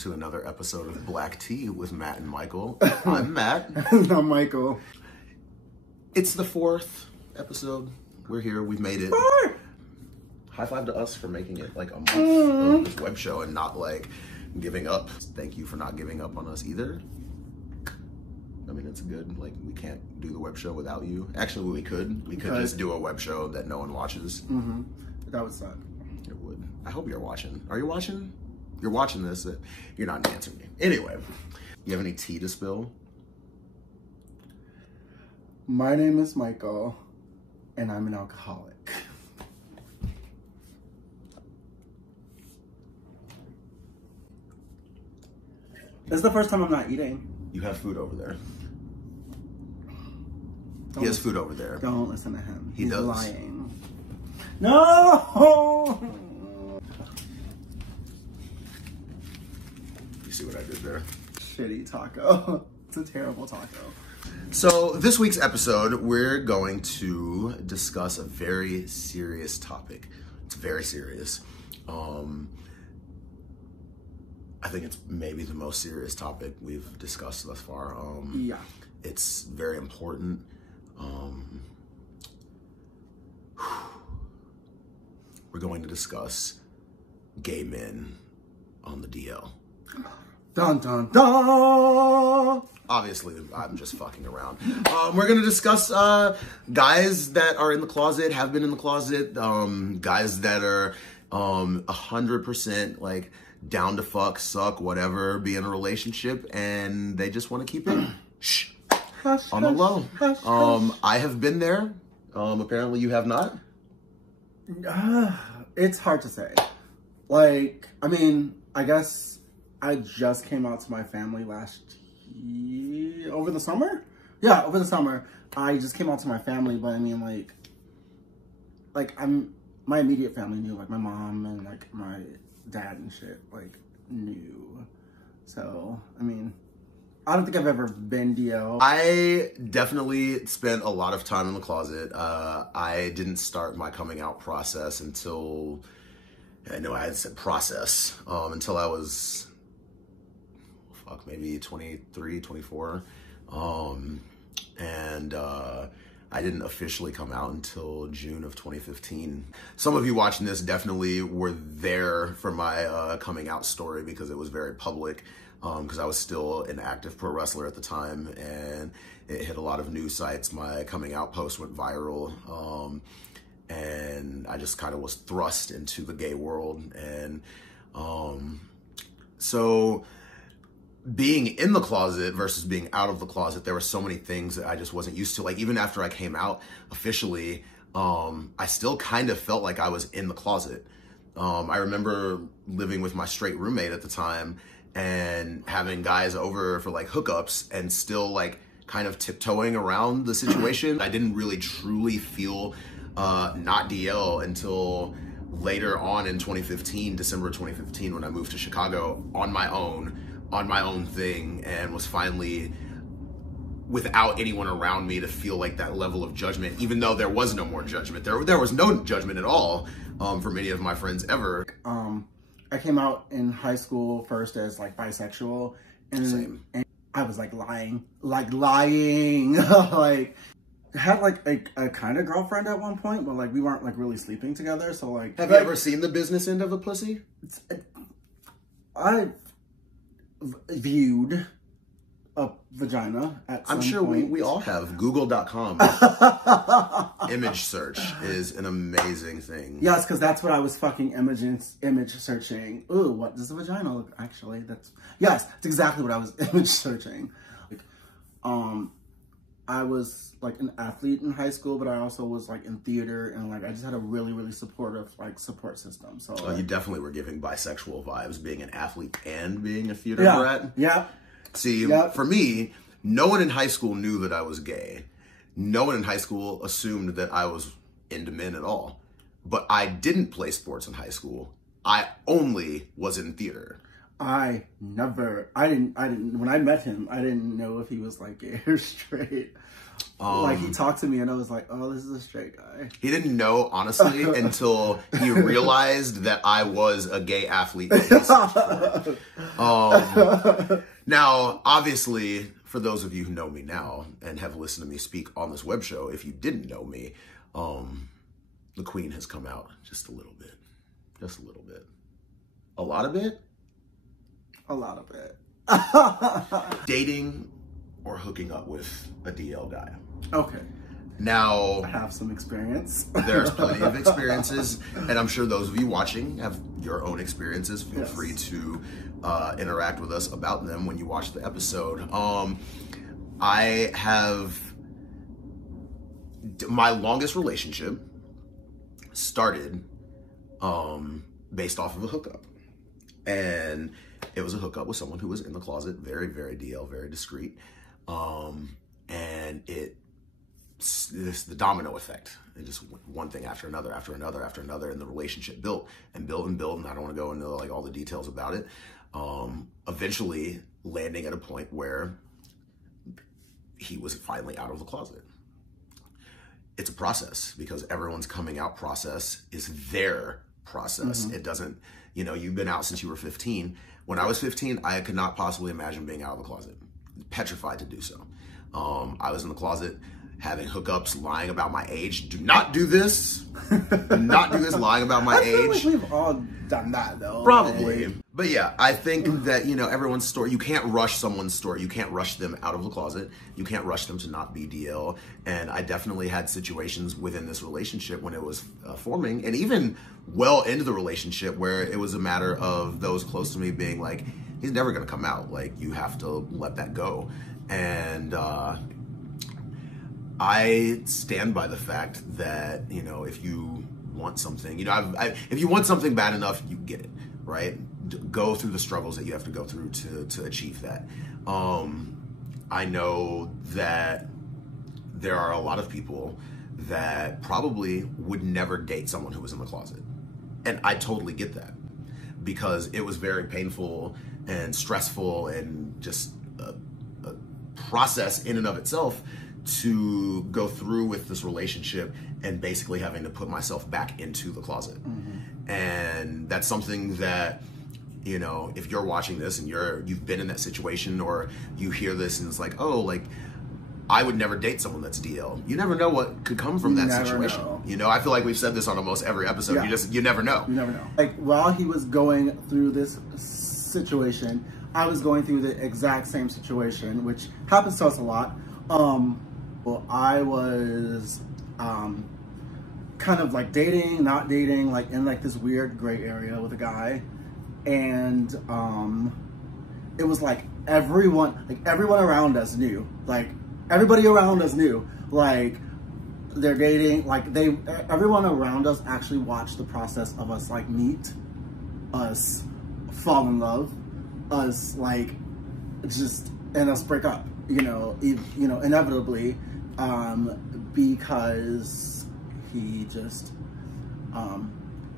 to another episode of Black Tea with Matt and Michael. I'm Matt. I'm Michael. It's the 4th episode. We're here. We've made it. High five to us for making it like a month of this web show and not like giving up. Thank you for not giving up on us either. I mean, it's good. Like, we can't do the web show without you. Actually, we could. We could just do a web show that no one watches. Mm-hmm. That would suck. It would. I hope you're watching. Are you watching? You're watching this. You're not answering me. Anyway, you have any tea to spill? My name is Michael, and I'm an alcoholic. This is the first time I'm not eating. You have food over there. He has food over there. Don't listen to him. He's lying. No! You see what I did there? Shitty taco. It's a terrible taco. So this week's episode, we're going to discuss a very serious topic. It's very serious. I think it's maybe the most serious topic we've discussed thus far. Yeah. It's very important. We're going to discuss gay men on the DL. Dun dun dun! Obviously, I'm just fucking around. We're going to discuss guys that are in the closet, have been in the closet, guys that are 100% like down to fuck, suck, whatever, be in a relationship, and they just want to keep it on the low. I have been there. Apparently you have not. It's hard to say. Like, I mean, I guess I just came out to my family last year, over the summer? Yeah, over the summer. I just came out to my family, but I mean, my immediate family knew, like my mom and like my dad and shit, like knew. So, I mean, I don't think I've ever been DL. I definitely spent a lot of time in the closet. I didn't start my coming out process until, I know I had said process, until I was, maybe 23, 24. I didn't officially come out until June of 2015. Some of you watching this definitely were there for my coming out story because it was very public. Because I was still an active pro wrestler at the time, and it hit a lot of news sites. My coming out post went viral, and I just kind of was thrust into the gay world. And so being in the closet versus being out of the closet, there were so many things that I just wasn't used to. Like, even after I came out officially, I still kind of felt like I was in the closet. I remember living with my straight roommate at the time, and having guys over for like hookups and still like kind of tiptoeing around the situation. I didn't really truly feel not DL until later on in 2015, December 2015, when I moved to Chicago on my own thing, and was finally without anyone around me to feel like that level of judgment, even though there was no more judgment. There was no judgment at all for many of my friends ever. I came out in high school first as like bisexual, and I was like lying, like had like a kind of girlfriend at one point, but like we weren't like really sleeping together. So like, have you ever seen the business end of a pussy? I viewed a vagina at some I'm sure point. we all have. Google.com image search is an amazing thing. Yes, because that's what I was fucking image searching. Ooh, what does a vagina look? Actually, that's exactly what I was image searching. Like, I was like an athlete in high school, but I also was like in theater, and like I just had a really, really supportive like support system. So you definitely were giving bisexual vibes, being an athlete and being a theater brat. Yeah. See, for me, no one in high school knew that I was gay. No one in high school assumed that I was into men at all. But I didn't play sports in high school. I only was in theater. I didn't, when I met him, I didn't know if he was like gay or straight. Like, he talked to me and I was like, oh, this is a straight guy. He didn't know, honestly, until he realized that I was a gay athlete. Now, obviously, for those of you who know me now and have listened to me speak on this web show, if you didn't know me, the queen has come out just a little bit. Just a little bit. A lot of it? A lot of it. Dating or hooking up with a DL guy. Okay. Now, I have some experience. There's plenty of experiences, and I'm sure those of you watching have your own experiences. Feel free to interact with us about them when you watch the episode. I have my longest relationship started based off of a hookup, and it was a hookup with someone who was in the closet, very, very DL, very discreet. And the domino effect. It just one thing after another, after another, after another, and the relationship built and built and built. And I don't want to go into like all the details about it. Eventually landing at a point where he was finally out of the closet. It's a process, because everyone's coming out process is their process. It doesn't, you know, you've been out since you were 15. When I was 15, I could not possibly imagine being out of the closet. Petrified to do so. I was in the closet having hookups, lying about my age. Do not do this. Do not do this, lying about my age. I feel like we've all done that, though. Probably. But yeah, I think that, you know, everyone's story, you can't rush someone's story. You can't rush them out of the closet. You can't rush them to not be DL. And I definitely had situations within this relationship when it was forming, and even well into the relationship, where it was a matter of those close to me being like, he's never going to come out. Like, you have to let that go. And I stand by the fact that, you know, if you want something, you know, if you want something bad enough, you get it, right? Go through the struggles that you have to go through to achieve that. I know that there are a lot of people that probably would never date someone who was in the closet. And I totally get that, because it was very painful and stressful and just a process in and of itself to go through with this relationship and basically having to put myself back into the closet. And that's something that, you know, if you're watching this and you've been in that situation, or you hear this and it's like, oh, like, I would never date someone that's DL. You never know what could come from that situation. You know, I feel like we've said this on almost every episode. Yeah. You never know. You never know. Like, while he was going through this situation, I was going through the exact same situation, which happens to us a lot. Well, I was kind of like dating, not dating, like in like this weird gray area with a guy. And it was like everyone around us knew. Like, everybody around us knew. Like, they're dating, like everyone around us actually watched the process of us like meet, us fall in love, us like just, and us break up, you know, inevitably, because he just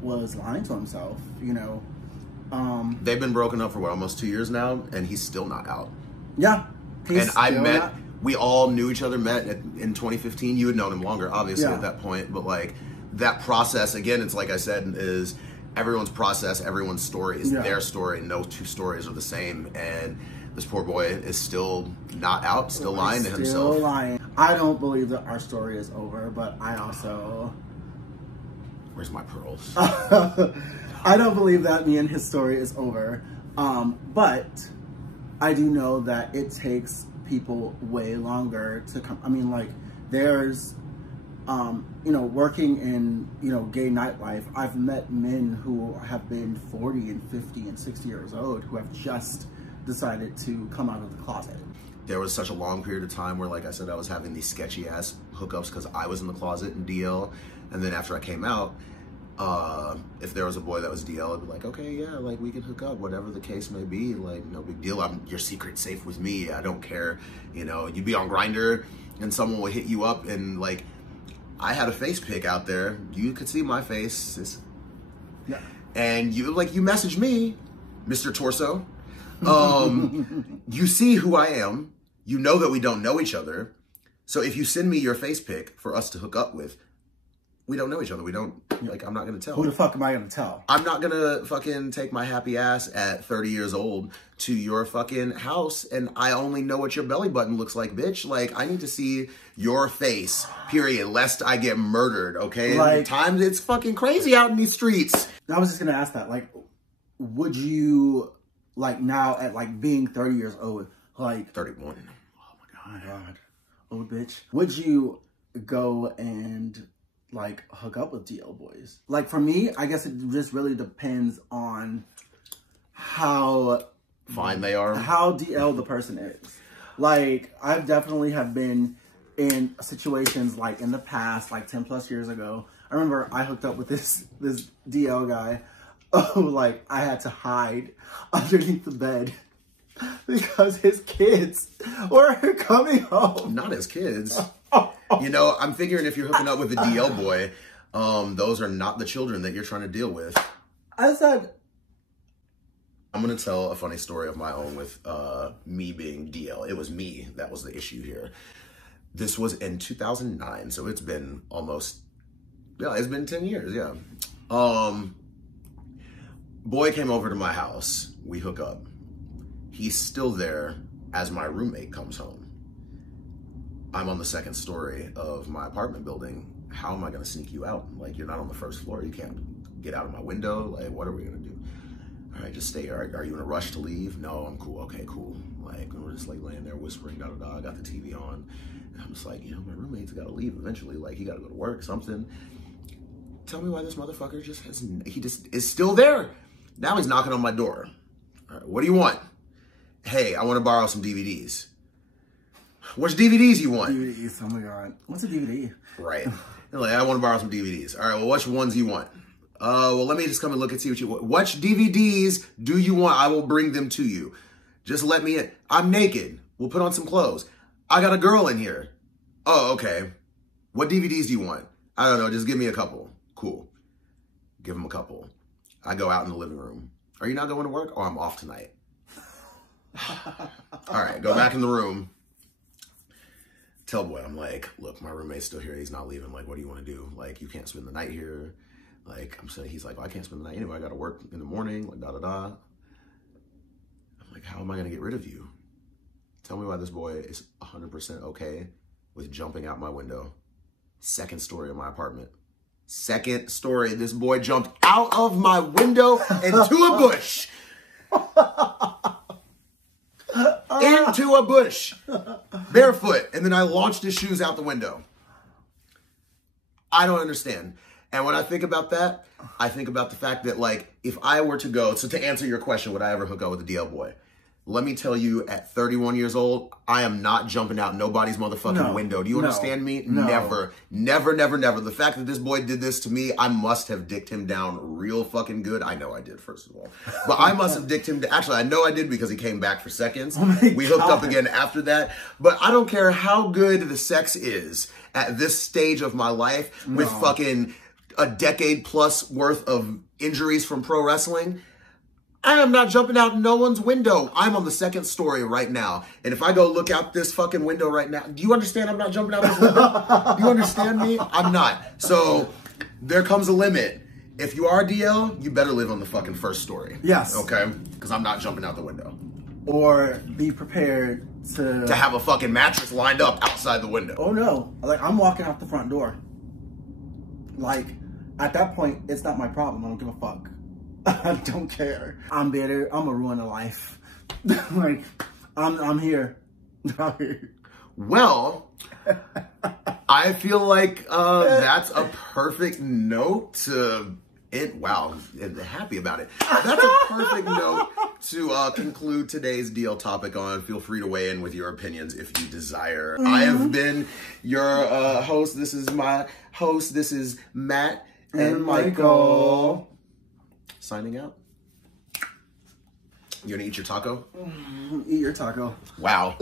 was lying to himself, you know. They've been broken up for what, almost 2 years now, and he's still not out. Yeah. We all knew each other, met in 2015. You had known him longer, obviously, at that point. But like, that process, again, it's like I said, is everyone's process, everyone's story is their story. No two stories are the same. And this poor boy is still not out, still lying to himself. Still lying. I don't believe that our story is over, but I also... Where's my pearls? I don't believe that me and his story is over. But I do know that it takes people way longer to come. I mean, like, there's, you know, working in, you know, gay nightlife, I've met men who have been 40 and 50 and 60 years old who have just decided to come out of the closet. There was such a long period of time where, like I said, I was having these sketchy ass hookups because I was in the closet in DL. And then after I came out, if there was a boy that was DL, I'd be like, okay, yeah, like, we can hook up, whatever the case may be, like, no big deal. Your secret's safe with me. I don't care. You know, you'd be on Grindr and someone would hit you up, and like, I had a face pic out there. You could see my face. And you message me, Mr. Torso, You see who I am. You know that we don't know each other. So if you send me your face pic for us to hook up with, we don't know each other. We don't, like, I'm not going to tell. Who the fuck am I going to tell? I'm not going to fucking take my happy ass at 30 years old to your fucking house and I only know what your belly button looks like, bitch. Like, I need to see your face, period, lest I get murdered, okay? Like, times it's fucking crazy out in these streets. I was just going to ask that. Like, would you, like, now at, like, being 30 years old, like... 31. Oh, my God. Old bitch. Would you go and... like, hook up with DL boys? Like, for me, I guess it just really depends on how fine they are, how DL the person is. Like, I've definitely have been in situations, like, in the past, like 10 plus years ago. I remember I hooked up with this DL guy. Oh, like, I had to hide underneath the bed because his kids were coming home. Not his kids. You know, I'm figuring if you're hooking up with a DL boy, those are not the children that you're trying to deal with. I said... I'm going to tell a funny story of my own with me being DL. It was me that was the issue here. This was in 2009, so it's been almost, yeah, it's been 10 years, yeah. Boy came over to my house. We hook up. He's still there as my roommate comes home. I'm on the second story of my apartment building. How am I going to sneak you out? Like, you're not on the first floor. You can't get out of my window. Like, what are we going to do? All right, just stay. Are you in a rush to leave? No, I'm cool. Okay, cool. Like, we're just like laying there whispering, da da da. I got the TV on. And I'm just like, you know, my roommate's got to leave eventually. Like, he got to go to work, something. Tell me why this motherfucker just is still there. Now he's knocking on my door. All right, what do you want? Hey, I want to borrow some DVDs. Which DVDs you want? DVDs, oh my God. What's a DVD? Right. Like, I want to borrow some DVDs. All right, well, which ones you want? Well, let me just come and look and see what you want. Which DVDs do you want? I will bring them to you. Just let me in. I'm naked. We'll put on some clothes. I got a girl in here. Oh, okay. What DVDs do you want? I don't know. Just give me a couple. Cool. Give him a couple. I go out in the living room. Are you not going to work? Oh, I'm off tonight. All right, go back in the room. Tell boy, I'm like, look, my roommate's still here. He's not leaving. Like, what do you want to do? Like, you can't spend the night here. Like, I'm saying, he's like, well, I can't spend the night anyway. I got to work in the morning, like, da da da. I'm like, how am I going to get rid of you? Tell me why this boy is 100% okay with jumping out my window. Second story of my apartment. Second story. This boy jumped out of my window into a bush. Into a bush. Barefoot. And then I launched his shoes out the window. I don't understand. And when I think about that, I think about the fact that, like, if I were to go, so to answer your question, would I ever hook up with a DL boy? Let me tell you, at 31 years old, I am not jumping out nobody's motherfucking window. Do you understand me? No. Never. Never, never, never. The fact that this boy did this to me, I must have dicked him down real fucking good. I know I did, first of all. But I must have dicked him down. Actually, I know I did because he came back for seconds. We hooked up again after that. But I don't care how good the sex is at this stage of my life with fucking a decade plus worth of injuries from pro wrestling. I am not jumping out no one's window. I'm on the second story right now. And if I go look out this fucking window right now, do you understand I'm not jumping out this window? Do you understand me? I'm not. So there comes a limit. If you are DL, you better live on the fucking first story. Yes. Okay? Because I'm not jumping out the window. Or be prepared to have a fucking mattress lined up outside the window. Oh no. Like, I'm walking out the front door. Like, at that point, it's not my problem. I don't give a fuck. I don't care. I'm bitter. I'm gonna ruin a life. Like, I'm here. Well, I feel like that's a perfect note to it. Wow, I'm happy about it. That's a perfect note to conclude today's DL topic on. Feel free to weigh in with your opinions if you desire. I have been your host. This is my host. This is Matt and Michael. Signing out. You gonna eat your taco? Eat your taco. Wow.